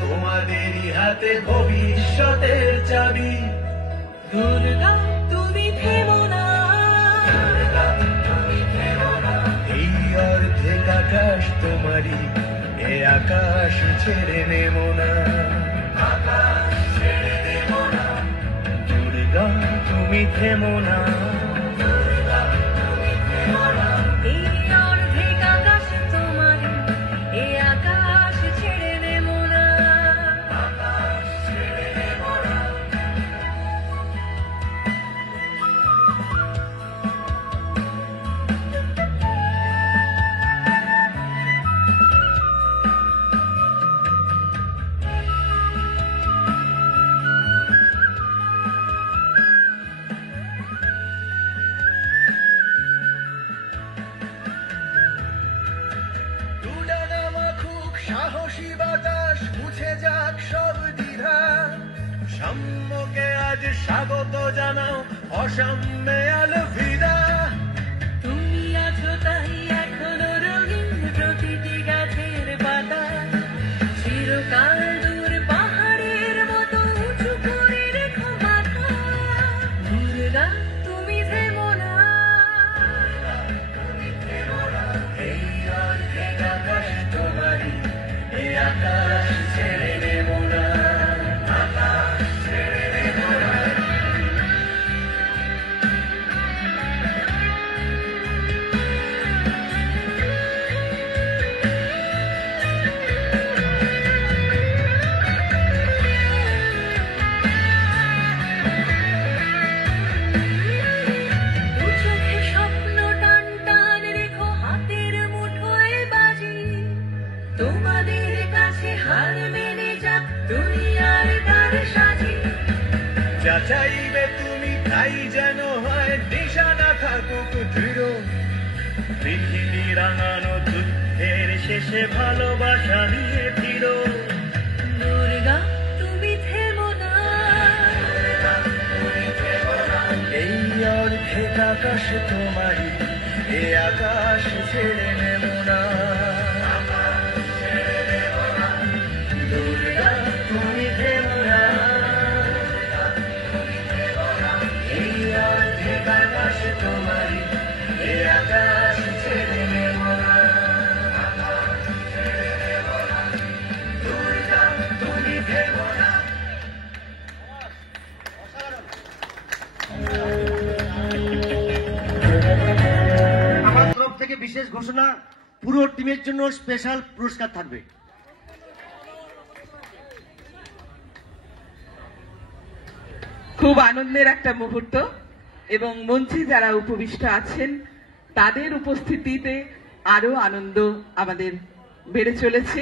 তোমাদেরই হাতে ভবিষ্যতের চাবি। দুর্গা তুমি থেমো না, এই অর্ধেক আকাশ তোমারই, এ আকাশ ছেড়ে নেব না। দুর্গা তুমি থেমো না, এই অর্ধেক আকাশ তোমারই, এ আকাশ ছেড়ে নেব না। উড়ানা মাখুক সাহসী বাতাস, মুছে যাক সব দ্বিধা। সাম্যকে আজ স্বাগত জানাও, অসাম্যে আলভিদা। তুমি আছো তাই এখনো রঙিন প্রতিটি গাছের পাতা, চিরকাল দূর পাহাড়ের মতো উঁচু করে রেখো মাথা। দুর্গা তুমি থেমো না, এই অর্ধেক আকাশ তোমারই, এ আকাশ ছেড়ে নেব না। দু চোখে স্বপ্ন টান টান রেখো, হাতের মুঠোয় বাজি। তোমাদের কাছে হার মেনে যাক দুনিয়ার তার সাজি। যা চাইবে তুমি তাই যেন হয়, দিশা না থাকুক দৃঢ়। পৃথিবী রাঙানো যুদ্ধের শেষে ভালোবাসা নিয়ে ফিরো। দুর্গা তুমি থেমো না, এই অর্ধেক আকাশ তোমারই, এ আকাশ ছেড়ে নেব না। দুর্গা তুমি থেমো না, এই অর্ধেক আকাশ তোমারই, এ আকাশ ছেড়ে নেব না। দুর্গা তুমি থেমো না। আমার তরফ থেকে বিশেষ ঘোষণা, পুরো টিমের জন্য স্পেশাল পুরস্কার থাকবে। খুব আনন্দের একটা মুহূর্ত এবং মঞ্চে যারা উপবিষ্ট আছেন তাদের উপস্থিতিতে আরো আনন্দ আমাদের বেড়ে চলেছে।